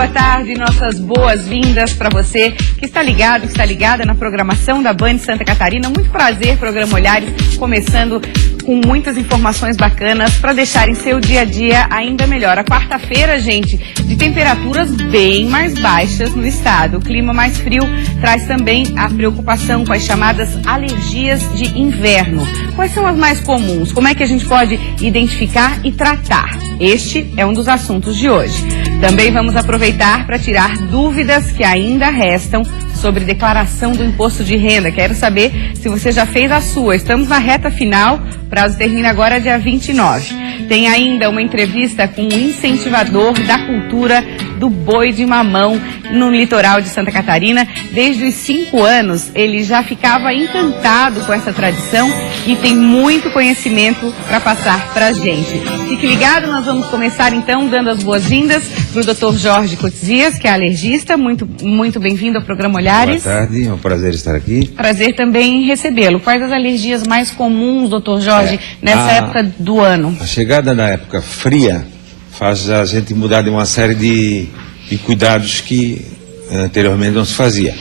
boa tarde, nossas boas-vindas para você que está ligado, que está ligada na programação da Band Santa Catarina. Muito prazer, programa Olhares, começando com muitas informações bacanas para deixarem seu dia a dia ainda melhor. A quarta-feira, gente, de temperaturas bem mais baixas no estado. O clima mais frio traz também a preocupação com as chamadas alergias de inverno. Quais são as mais comuns? Como é que a gente pode identificar e tratar? Este é um dos assuntos de hoje. Também vamos aproveitar para tirar dúvidas que ainda restam sobre declaração do imposto de renda. Quero saber se você já fez a sua. Estamos na reta final, o prazo termina agora dia 29. Tem ainda uma entrevista com um incentivador da cultura do boi de mamão no litoral de Santa Catarina. Desde os 5 anos, ele já ficava encantado com essa tradição e tem muito conhecimento para passar para a gente. Fique ligado, nós vamos começar então dando as boas-vindas para o Dr. Jorge Coutzias, que é alergista. Muito bem-vindo ao programa Olhares. Boa tarde, é um prazer estar aqui. Prazer também em recebê-lo. Quais as alergias mais comuns, Dr. Jorge, nessa época do ano? A chegada da época fria faz a gente mudar de uma série de cuidados que anteriormente não se fazia.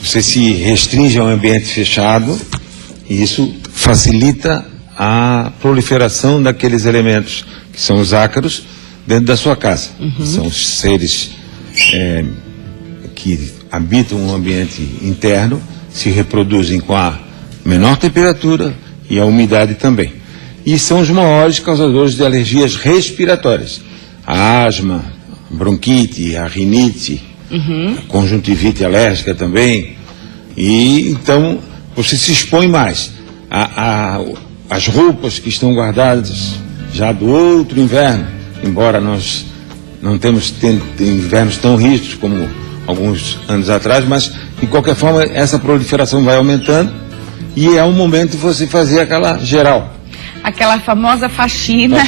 Você se restringe a um ambiente fechado e isso facilita a proliferação daqueles elementos que são os ácaros dentro da sua casa. São os seres que habitam um ambiente interno, se reproduzem com a menor temperatura e a umidade também. E são os maiores causadores de alergias respiratórias. A asma, a bronquite, a rinite, a conjuntivite alérgica também. E então você se expõe mais. As roupas que estão guardadas já do outro inverno, embora nós não temos invernos tão rígidos como alguns anos atrás, mas de qualquer forma essa proliferação vai aumentando e é um momento de você fazer aquela geral. Aquela famosa faxina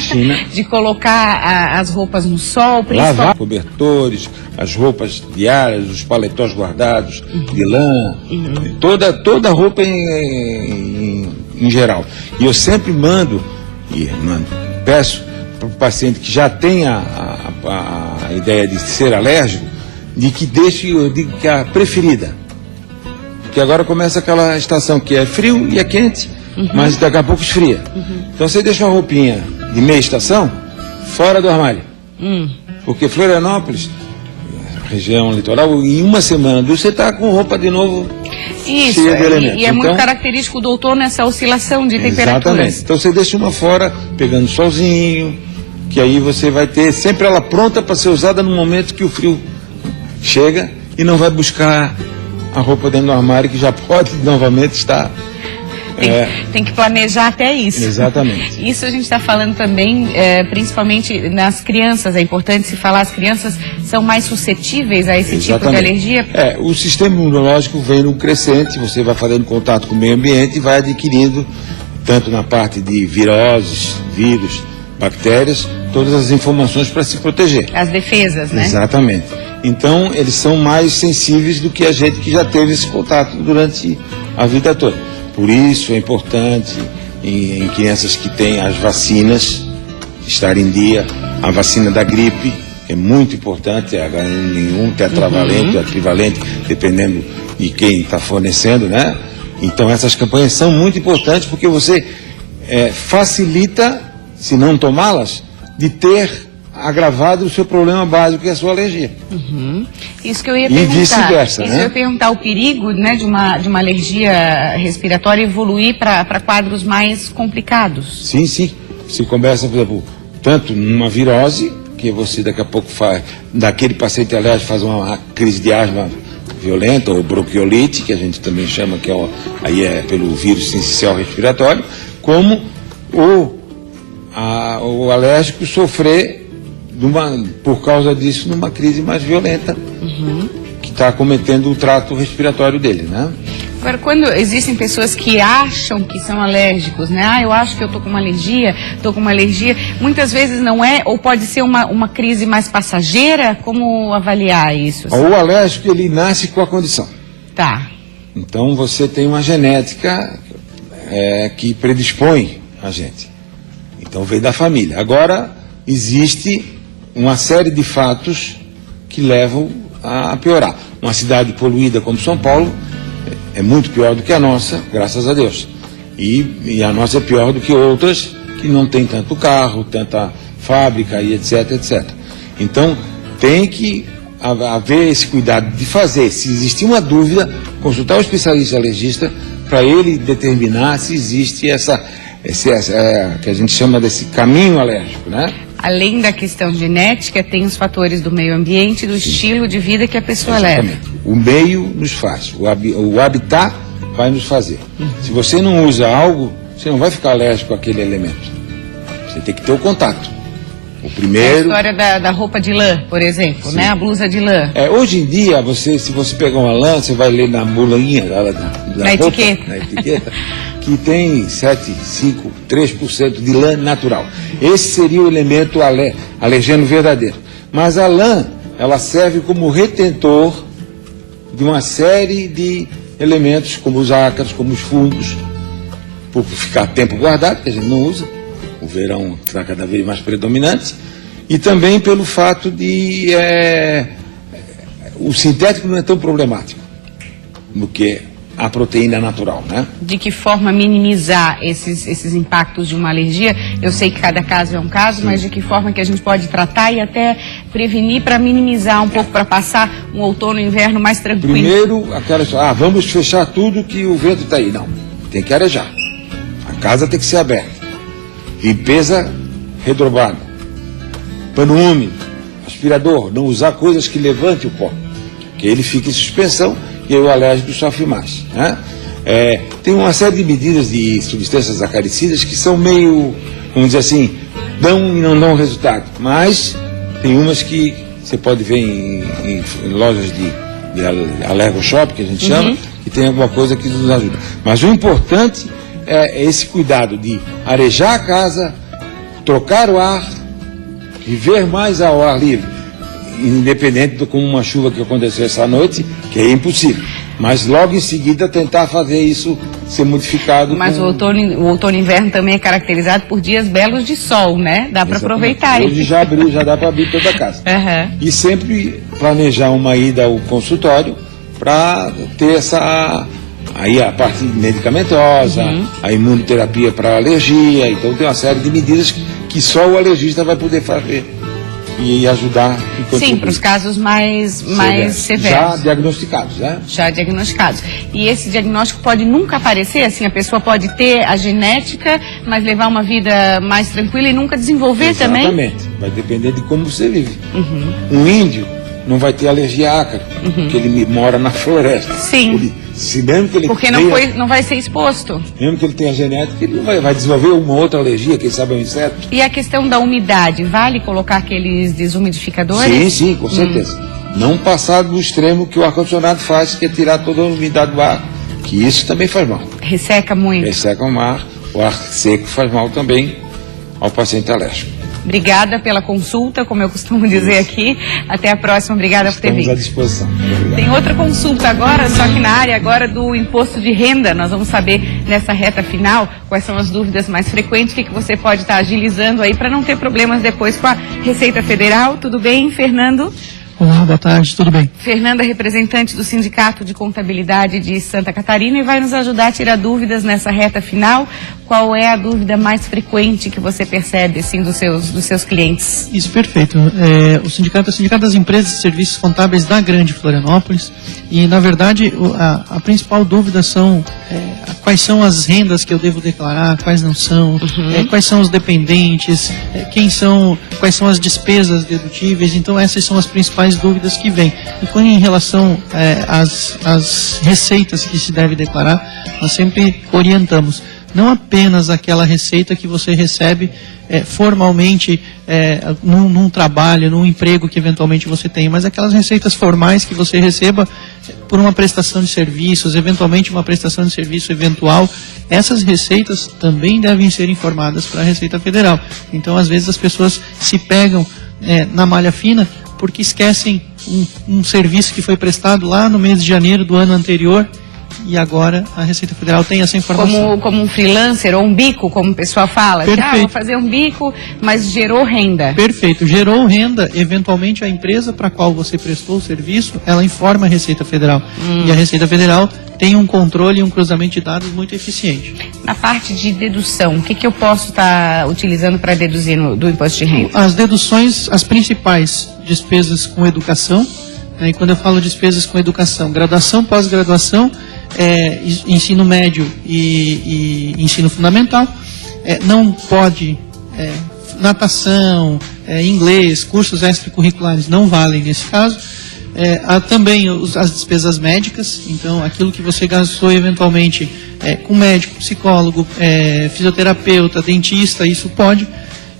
de colocar as roupas no sol, principalmente. Lavar cobertores, as roupas diárias, os paletós guardados, de lã, toda a roupa em geral. E eu sempre peço para o paciente que já tem a ideia de ser alérgico, de que deixe, eu digo que a preferida. Porque agora começa aquela estação que é frio e é quente, mas daqui a pouco esfria. Então você deixa uma roupinha de meia estação fora do armário. Porque Florianópolis, região litoral, em uma semana você está com roupa de novo cheia de elementos. E é muito característico do outono essa oscilação de temperaturas. Exatamente. Então você deixa uma fora, pegando solzinho, que aí você vai ter sempre ela pronta para ser usada no momento que o frio chega e não vai buscar a roupa dentro do armário que já pode novamente estar... Tem que planejar até isso. Exatamente. Isso a gente está falando também, principalmente nas crianças. É importante se falar, as crianças são mais suscetíveis a esse tipo de alergia? O sistema imunológico vem no crescente, você vai fazendo contato com o meio ambiente e vai adquirindo, tanto na parte de viroses, vírus, bactérias, todas as informações para se proteger. As defesas, né? Exatamente. Então, eles são mais sensíveis do que a gente que já teve esse contato durante a vida toda. Por isso é importante, em crianças que têm as vacinas, estar em dia. A vacina da gripe, que é muito importante, é H1N1, tetravalente, ou trivalente, dependendo de quem está fornecendo, né? Então essas campanhas são muito importantes porque você facilita, se não tomá-las, de ter agravado o seu problema básico, que é a sua alergia. Isso que eu ia perguntar. E vice-versa, né? Eu ia perguntar o perigo, né, de uma alergia respiratória evoluir para quadros mais complicados. Sim. Se começa, por exemplo, tanto numa virose, que você daqui a pouco faz, daquele paciente alérgico faz uma crise de asma violenta, ou bronquiolite, que a gente também chama, que aí é pelo vírus sincicial respiratório, como o alérgico sofrer por causa disso, numa crise mais violenta, que está acometendo o trato respiratório dele, né? Agora, quando existem pessoas que acham que são alérgicos, né? Eu acho que eu estou com uma alergia, muitas vezes não é, ou pode ser uma crise mais passageira. Como avaliar isso? O alérgico, ele nasce com a condição. Tá. Então, você tem uma genética que predispõe a gente. Então, veio da família. Agora, existe uma série de fatos que levam a piorar. Uma cidade poluída como São Paulo é muito pior do que a nossa, graças a Deus. E a nossa é pior do que outras que não tem tanto carro, tanta fábrica e etc, etc. Então, tem que haver esse cuidado de fazer, se existir uma dúvida, consultar o especialista alergista para ele determinar se existe essa que a gente chama desse caminho alérgico, né? Além da questão genética, tem os fatores do meio ambiente, do estilo de vida que a pessoa leva. O meio nos faz, o habitat vai nos fazer. Se você não usa algo, você não vai ficar alérgico àquele elemento. Você tem que ter o contato. O primeiro... A história da roupa de lã, por exemplo, né? A blusa de lã. Hoje em dia, se você pegar uma lã, você vai ler na mulinha na etiqueta. Na etiqueta, que tem 7, 5, 3% de lã natural. Esse seria o elemento alergeno verdadeiro. Mas a lã, ela serve como retentor de uma série de elementos, como os ácaros, como os fungos, por ficar tempo guardado, que a gente não usa. O verão está cada vez mais predominante. E também pelo fato de o sintético não é tão problemático do que a proteína natural, né? De que forma minimizar esses impactos de uma alergia? Eu sei que cada caso é um caso, mas de que forma que a gente pode tratar e até prevenir para minimizar um pouco, para passar um outono e inverno mais tranquilo? Primeiro, vamos fechar tudo que o vento está aí. Não, tem que arejar. A casa tem que ser aberta. Limpeza redobrada. Pano úmido, aspirador, não usar coisas que levantem o pó, que ele fica em suspensão e aí o alérgico sofre mais, né? Tem uma série de medidas de substâncias acaricidas que são meio, vamos dizer assim, dão e não dão resultado, mas tem umas que você pode ver em lojas de alergoshop, que a gente chama, que tem alguma coisa que nos ajuda. Mas o importante é esse cuidado de arejar a casa, trocar o ar, viver mais ao ar livre, independente de como uma chuva que aconteceu essa noite, que é impossível. Mas logo em seguida tentar fazer isso ser modificado. Mas o outono e inverno também é caracterizado por dias belos de sol, né? Dá para aproveitar. Hoje já abriu, já dá para abrir toda a casa. E sempre planejar uma ida ao consultório para ter aí a parte medicamentosa, a imunoterapia para alergia. Então tem uma série de medidas que só o alergista vai poder fazer e ajudar. Sim, para os casos mais severos. Já diagnosticados, né? Já diagnosticados. E esse diagnóstico pode nunca aparecer, assim, a pessoa pode ter a genética, mas levar uma vida mais tranquila e nunca desenvolver também? Exatamente. Vai depender de como você vive. Um índio não vai ter alergia a ácaro, porque ele mora na floresta. Sim. Porque não vai ser exposto. Mesmo que ele tenha genética, ele vai desenvolver uma outra alergia, quem sabe é um inseto. E a questão da umidade, vale colocar aqueles desumidificadores? Sim, com certeza. Não passar do extremo que o ar-condicionado faz, que é tirar toda a umidade do ar, que isso também faz mal. Resseca muito. Resseca o ar seco faz mal também ao paciente alérgico. Obrigada pela consulta, como eu costumo dizer aqui. Até a próxima. Obrigada por ter vindo. Estamos à disposição. Tem outra consulta agora, só que na área agora do imposto de renda. Nós vamos saber nessa reta final quais são as dúvidas mais frequentes, o que você pode estar agilizando aí para não ter problemas depois com a Receita Federal. Tudo bem, Fernando? Olá, boa tarde, tudo bem? Fernanda, representante do Sindicato de Contabilidade de Santa Catarina, e vai nos ajudar a tirar dúvidas nessa reta final. Qual é a dúvida mais frequente que você percebe, assim, dos seus clientes? Isso, perfeito. O sindicato é o Sindicato das Empresas de Serviços Contábeis da Grande Florianópolis, e, na verdade, a principal dúvida são quais são as rendas que eu devo declarar, quais não são, quais são os dependentes, quais são as despesas dedutíveis. Então, essas são as principais dúvidas que vêm. E quando em relação às receitas que se deve declarar, nós sempre orientamos não apenas aquela receita que você recebe formalmente num trabalho, num emprego que eventualmente você tem, mas aquelas receitas formais que você receba por uma prestação de serviços, eventualmente uma prestação de serviço eventual. Essas receitas também devem ser informadas para a Receita Federal. Então, às vezes, as pessoas se pegam na malha fina porque esquecem um serviço que foi prestado lá no mês de janeiro do ano anterior, e agora a Receita Federal tem essa informação. Como um freelancer ou um bico, como o pessoal fala. Perfeito. Vou fazer um bico, mas gerou renda. Perfeito. Gerou renda, eventualmente a empresa para a qual você prestou o serviço, ela informa a Receita Federal. E a Receita Federal tem um controle e um cruzamento de dados muito eficiente. Na parte de dedução, o que eu posso estar utilizando para deduzir do imposto de renda? As deduções, as principais despesas com educação, né, e quando eu falo despesas com educação, graduação, pós-graduação, ensino médio e ensino fundamental, não pode, natação, inglês, cursos extracurriculares não valem nesse caso. Há também as despesas médicas, então aquilo que você gastou eventualmente com médico, psicólogo, fisioterapeuta, dentista, isso pode.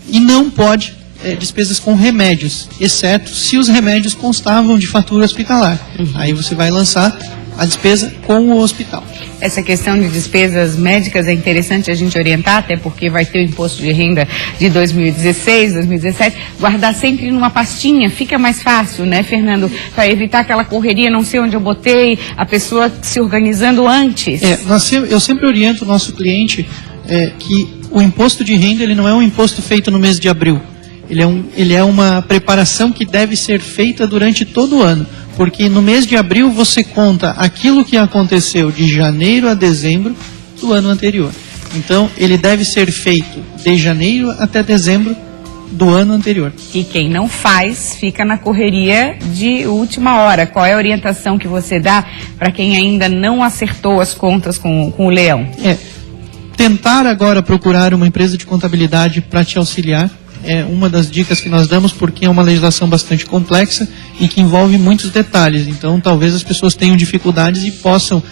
E não pode despesas com remédios, exceto se os remédios constavam de fatura hospitalar. Aí você vai lançar a despesa com o hospital. Essa questão de despesas médicas é interessante a gente orientar, até porque vai ter o imposto de renda de 2016, 2017, guardar sempre numa pastinha, fica mais fácil, né, Fernando? Para evitar aquela correria, não sei onde eu botei, a pessoa se organizando antes. Eu sempre oriento o nosso cliente que o imposto de renda ele não é um imposto feito no mês de abril. Ele é uma preparação que deve ser feita durante todo o ano. Porque no mês de abril você conta aquilo que aconteceu de janeiro a dezembro do ano anterior. Então, ele deve ser feito de janeiro até dezembro do ano anterior. E quem não faz, fica na correria de última hora. Qual é a orientação que você dá para quem ainda não acertou as contas com o leão? Tentar agora procurar uma empresa de contabilidade para te auxiliar. É uma das dicas que nós damos, porque é uma legislação bastante complexa e que envolve muitos detalhes. Então, talvez as pessoas tenham dificuldades e possam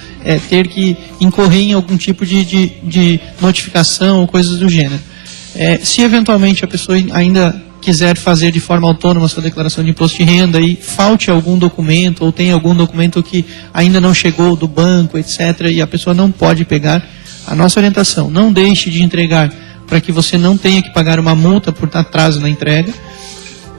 ter que incorrer em algum tipo de notificação ou coisas do gênero. Se eventualmente a pessoa ainda quiser fazer de forma autônoma a sua declaração de imposto de renda e falte algum documento ou tem algum documento que ainda não chegou do banco, etc., e a pessoa não pode pegar, a nossa orientação, não deixe de entregar para que você não tenha que pagar uma multa por atraso na entrega.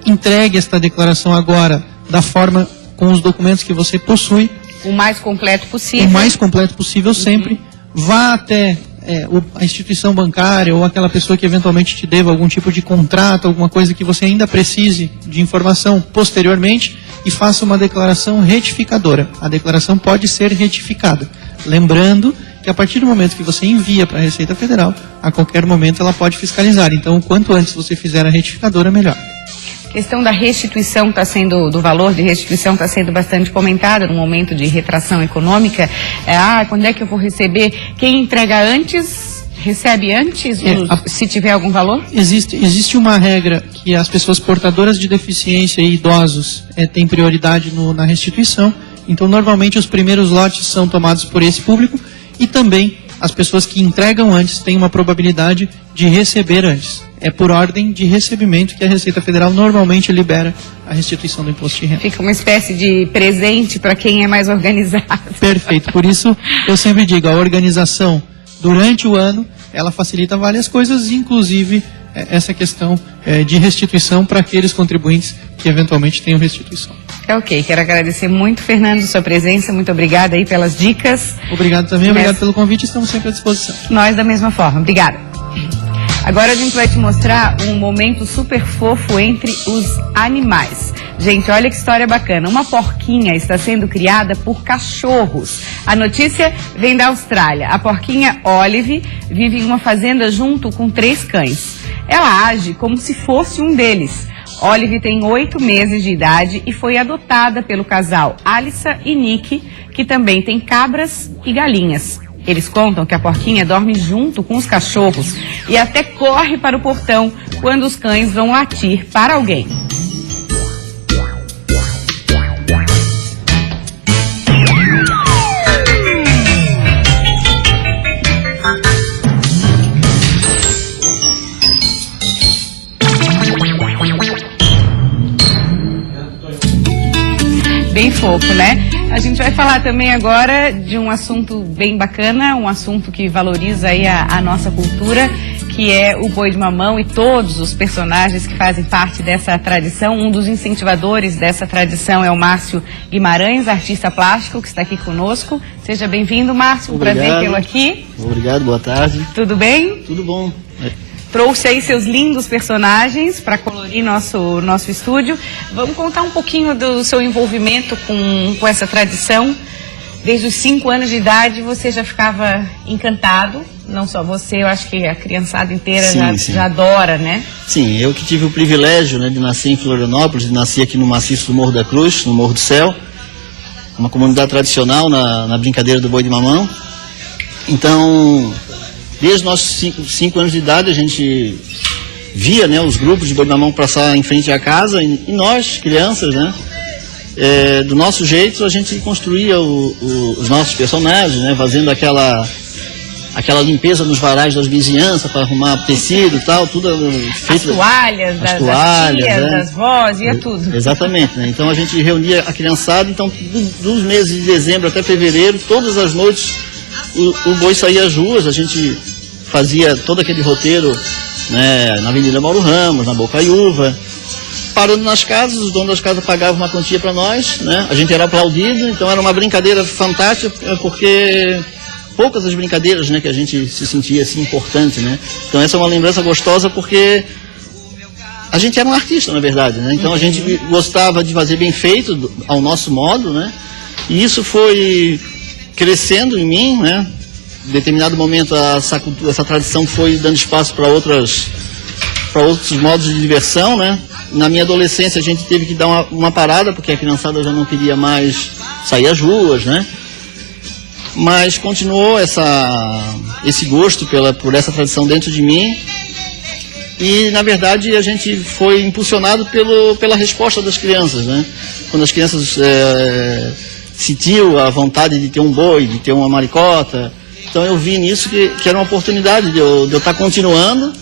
Entregue esta declaração agora da forma, com os documentos que você possui. O mais completo possível. O mais completo possível sempre. Vá até a instituição bancária ou aquela pessoa que eventualmente te deva algum tipo de contrato, alguma coisa que você ainda precise de informação posteriormente e faça uma declaração retificadora. A declaração pode ser retificada. Lembrando que a partir do momento que você envia para a Receita Federal, a qualquer momento ela pode fiscalizar. Então, quanto antes você fizer a retificadora, melhor. A questão da restituição do valor de restituição está sendo bastante comentada no momento de retração econômica. Quando é que eu vou receber? Quem entrega antes, recebe antes, se tiver algum valor? Existe uma regra que as pessoas portadoras de deficiência e idosos têm prioridade na restituição. Então, normalmente, os primeiros lotes são tomados por esse público. E também as pessoas que entregam antes têm uma probabilidade de receber antes. É por ordem de recebimento que a Receita Federal normalmente libera a restituição do imposto de renda. Fica uma espécie de presente para quem é mais organizado. Perfeito. Por isso, eu sempre digo, a organização durante o ano, ela facilita várias coisas, inclusive essa questão de restituição para aqueles contribuintes que eventualmente tenham restituição. Ok, quero agradecer muito, Fernando, sua presença, muito obrigada aí pelas dicas. Obrigado também, obrigado pelo convite, estamos sempre à disposição. Nós da mesma forma, obrigada. Agora a gente vai te mostrar um momento super fofo entre os animais. Gente, olha que história bacana, uma porquinha está sendo criada por cachorros. A notícia vem da Austrália. A porquinha Olive vive em uma fazenda junto com 3 cães. Ela age como se fosse um deles. Olive tem 8 meses de idade e foi adotada pelo casal Alissa e Nick, que também tem cabras e galinhas. Eles contam que a porquinha dorme junto com os cachorros e até corre para o portão quando os cães vão latir para alguém. Bem fofo, né? A gente vai falar também agora de um assunto bem bacana, um assunto que valoriza aí a nossa cultura, que é o Boi de Mamão e todos os personagens que fazem parte dessa tradição. Um dos incentivadores dessa tradição é o Márcio Guimarães, artista plástico, que está aqui conosco. Seja bem-vindo, Márcio. Um prazer tê-lo aqui. Obrigado, boa tarde. Tudo bem? Tudo bom. Trouxe aí seus lindos personagens para colorir nosso estúdio. Vamos contar um pouquinho do seu envolvimento com essa tradição. Desde os 5 anos de idade você já ficava encantado. Não só você, eu acho que a criançada inteira já adora, né? Sim, eu que tive o privilégio, né, de nascer em Florianópolis, de nascer aqui no maciço do Morro da Cruz, no Morro do Céu. Uma comunidade tradicional na brincadeira do boi de mamão. Então, desde os nossos 5 anos de idade, a gente via, né, os grupos de boi de mamão passar em frente à casa e nós, crianças, né, do nosso jeito, a gente construía os nossos personagens, né, fazendo aquela limpeza nos varais das vizinhanças para arrumar tecido e tal, tudo feito. As toalhas, das tias, né, das vós, ia tudo. Exatamente, né? Então a gente reunia a criançada, então dos meses de dezembro até fevereiro, todas as noites o boi saía às ruas, a gente fazia todo aquele roteiro, né, na Avenida Mauro Ramos, na Bocaiúva, parando nas casas, os donos das casas pagavam uma quantia para nós, né? A gente era aplaudido, então era uma brincadeira fantástica, porque poucas as brincadeiras, né, que a gente se sentia assim importante, né? Então essa é uma lembrança gostosa porque a gente era um artista, na verdade, né? Então a gente gostava de fazer bem feito, ao nosso modo, né? E isso foi crescendo em mim, né? Em determinado momento essa tradição foi dando espaço para outros modos de diversão, né? Na minha adolescência a gente teve que dar uma parada porque a criançada já não queria mais sair às ruas, né? Mas continuou esse gosto por essa tradição dentro de mim e, na verdade, a gente foi impulsionado pela resposta das crianças, né? Quando as crianças sentiam a vontade de ter um boi, de ter uma maricota, então eu vi nisso que era uma oportunidade de eu estar continuando,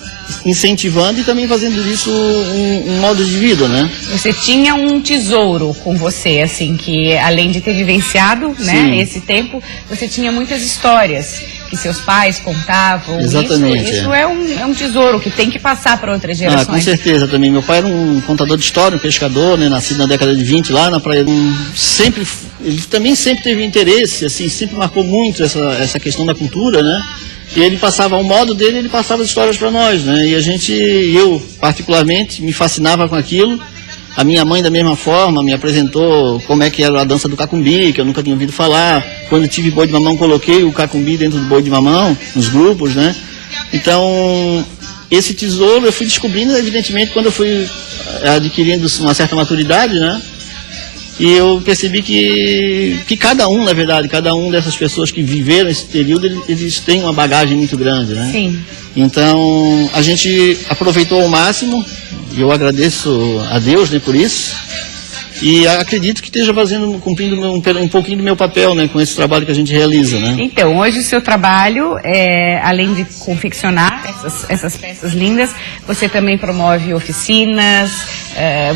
incentivando e também fazendo disso um modo de vida, né? Você tinha um tesouro com você, assim, que além de ter vivenciado, né, esse tempo, você tinha muitas histórias que seus pais contavam. Exatamente. Isso é um tesouro que tem que passar para outras gerações. Com certeza também. Meu pai era um contador de história, um pescador, né, nascido na década de 20 lá na praia. Ele também sempre teve interesse, assim, sempre marcou muito essa questão da cultura, né? E ele passava ao modo dele, ele passava as histórias para nós, né? E eu particularmente me fascinava com aquilo. A minha mãe da mesma forma me apresentou como é que era a dança do cacumbi, que eu nunca tinha ouvido falar. Quando tive boi de mamão, coloquei o cacumbi dentro do boi de mamão, nos grupos, né? Então, esse tesouro eu fui descobrindo, evidentemente, quando eu fui adquirindo uma certa maturidade, né? E eu percebi que cada um, na verdade, cada um dessas pessoas que viveram esse período, eles têm uma bagagem muito grande, né? Sim. Então, a gente aproveitou ao máximo, e eu agradeço a Deus, né, por isso. E acredito que esteja cumprindo um pouquinho do meu papel, né, com esse trabalho que a gente realiza, né? Então, hoje o seu trabalho, além de confeccionar essas peças lindas, você também promove oficinas,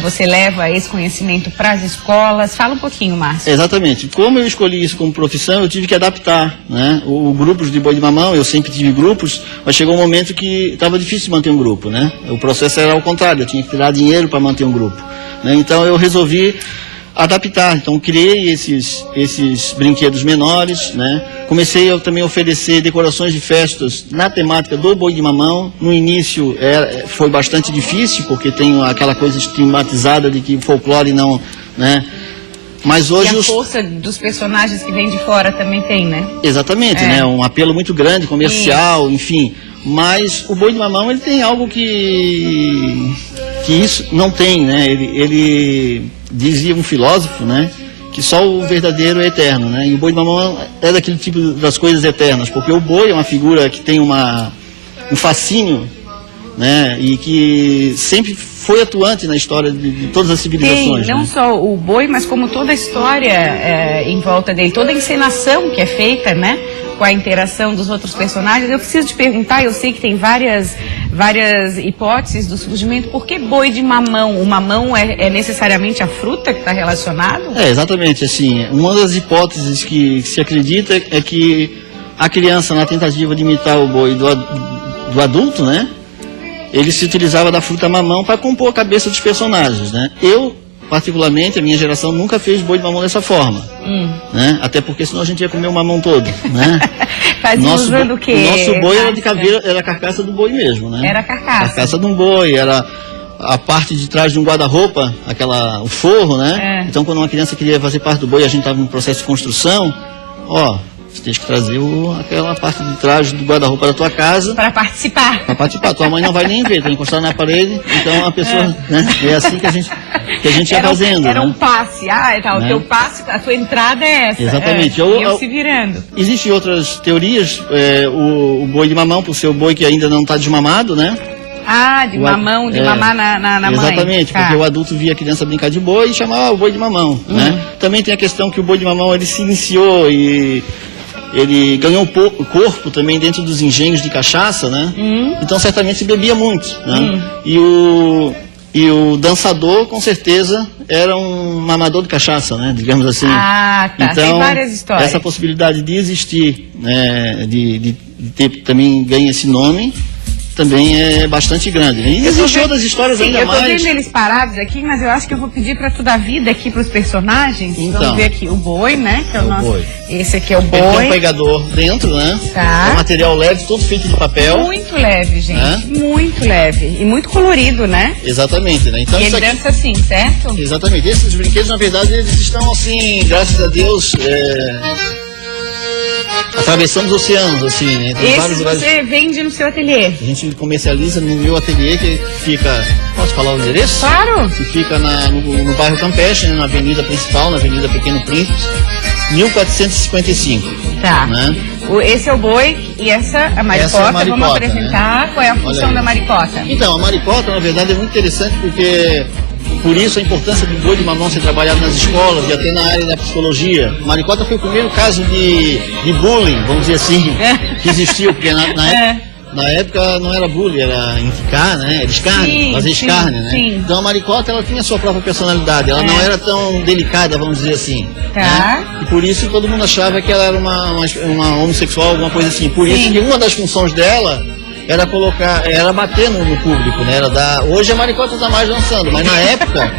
você leva esse conhecimento para as escolas. Fala um pouquinho, Márcio. Exatamente. Como eu escolhi isso como profissão, eu tive que adaptar, né? O grupos de boi de mamão, eu sempre tive grupos, mas chegou um momento que estava difícil manter um grupo, né? O processo era ao contrário, eu tinha que tirar dinheiro para manter um grupo, né? Então eu resolvi adaptar, então criei esses brinquedos menores, né? Comecei a também oferecer decorações de festas na temática do boi de mamão. No início foi bastante difícil, porque tem aquela coisa estigmatizada de que o folclore não, né? Mas hoje e a força dos personagens que vêm de fora também tem, né? Exatamente, né? Um apelo muito grande, comercial, enfim. Mas o boi de mamão, ele tem algo que isso não tem, né? Ele dizia um filósofo, né, que só o verdadeiro é eterno, né? E o boi de mamão é daquele tipo das coisas eternas, porque o boi é uma figura que tem um fascínio, né, e que sempre foi atuante na história de todas as civilizações. Tem, não só o boi, mas como toda a história em volta dele, toda a encenação que é feita, né, com a interação dos outros personagens. Eu preciso te perguntar, eu sei que tem várias hipóteses do surgimento. Por que boi de mamão? O mamão é necessariamente a fruta que está relacionado? Exatamente, assim, uma das hipóteses que se acredita é que a criança, na tentativa de imitar o boi do adulto, né, ele se utilizava da fruta mamão para compor a cabeça dos personagens, né? Eu, particularmente, a minha geração nunca fez boi de mamão dessa forma, né? Até porque senão a gente ia comer o mamão todo, né? Fazia usando o quê? O nosso boi era de caveira, era a carcaça do boi mesmo, né? Era a carcaça. Carcaça de um boi, era a parte de trás de um guarda-roupa, o forro, né? Então, quando uma criança queria fazer parte do boi, a gente estava no processo de construção, você tem que trazer aquela parte de trás do guarda-roupa da tua casa. Para participar. Para participar. Tua mãe não vai nem ver, tem que encostar na parede. Então a pessoa, né? É assim que a gente ia fazendo. Era né? um passe. O teu passe, a tua entrada é essa. Exatamente. Eu se virando. Existem outras teorias. O boi de mamão, por ser o boi que ainda não está desmamado, né? De mamão, de mamar na mãe. Exatamente, porque o adulto via a criança brincar de boi e chamava o boi de mamão, né? Também tem a questão que o boi de mamão, ele se iniciou e ele ganhou corpo também dentro dos engenhos de cachaça, né? Então certamente se bebia muito, né? E o dançador, com certeza, era um mamador de cachaça, né? Digamos assim. Tá. Então, tem várias histórias. Essa possibilidade de existir, né? de ter também ganha esse nome, também é bastante grande. E existem outras histórias ainda mais. Eu tô vendo eles parados aqui, mas eu acho que eu vou pedir para tu dar vida aqui para os personagens. Então, vamos ver aqui o boi, né? Que é o nosso. Boi. Esse aqui é o boi. Ele tem um pegador dentro, né? Tá. É um material leve, todo feito de papel. Muito leve, gente. Muito leve. E muito colorido, né? Exatamente, né? Então, e ele dança assim, certo? Exatamente. Esses brinquedos, na verdade, eles estão assim, graças a Deus, atravessando os oceanos, assim, né? Esses você vende no seu ateliê? A gente comercializa no meu ateliê, que fica... Posso falar o endereço? Claro! Que fica no bairro Campeche, né? Na avenida principal, na Avenida Pequeno Príncipe, 1455. Tá. Né? Esse é o boi e essa a maricota. É a maricota, vamos apresentar, né? Qual é a função da maricota? Então, a maricota, na verdade, é muito interessante porque... Por isso a importância do boi de mamão ser trabalhado nas escolas e até na área da psicologia. Maricota foi o primeiro caso de bullying, vamos dizer assim, que existiu, porque na época não era bullying, era indicar, né? Era escárnio, fazer escárnio, né? Sim. Então a maricota, ela tinha a sua própria personalidade, ela não era tão delicada, vamos dizer assim. Tá. Né? E por isso todo mundo achava que ela era uma homossexual, alguma coisa assim. Por isso que uma das funções dela era bater no público, né? Hoje a maricota está mais dançando, mas na época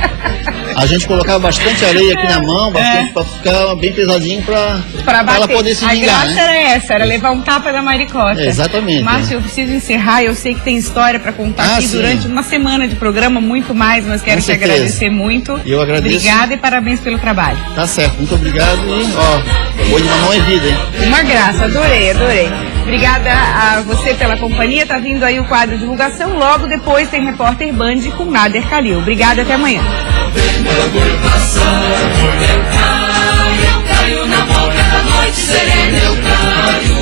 a gente colocava bastante areia aqui na mão, para ficar bem pesadinho para ela poder se vingar. A graça era essa, era levar um tapa da maricota. Exatamente. Márcio, eu preciso encerrar, eu sei que tem história para contar aqui durante uma semana de programa, muito mais, mas quero te agradecer muito. Eu agradeço. Obrigada e parabéns pelo trabalho. Tá certo, muito obrigado e boi de mamão é vida, hein? Uma graça, adorei. Obrigada a você pela companhia. Tá vindo aí o quadro de divulgação. Logo depois tem Repórter Band com Nader Khalil. Obrigada, até amanhã. Eu caio na boca da noite serena, eu caio.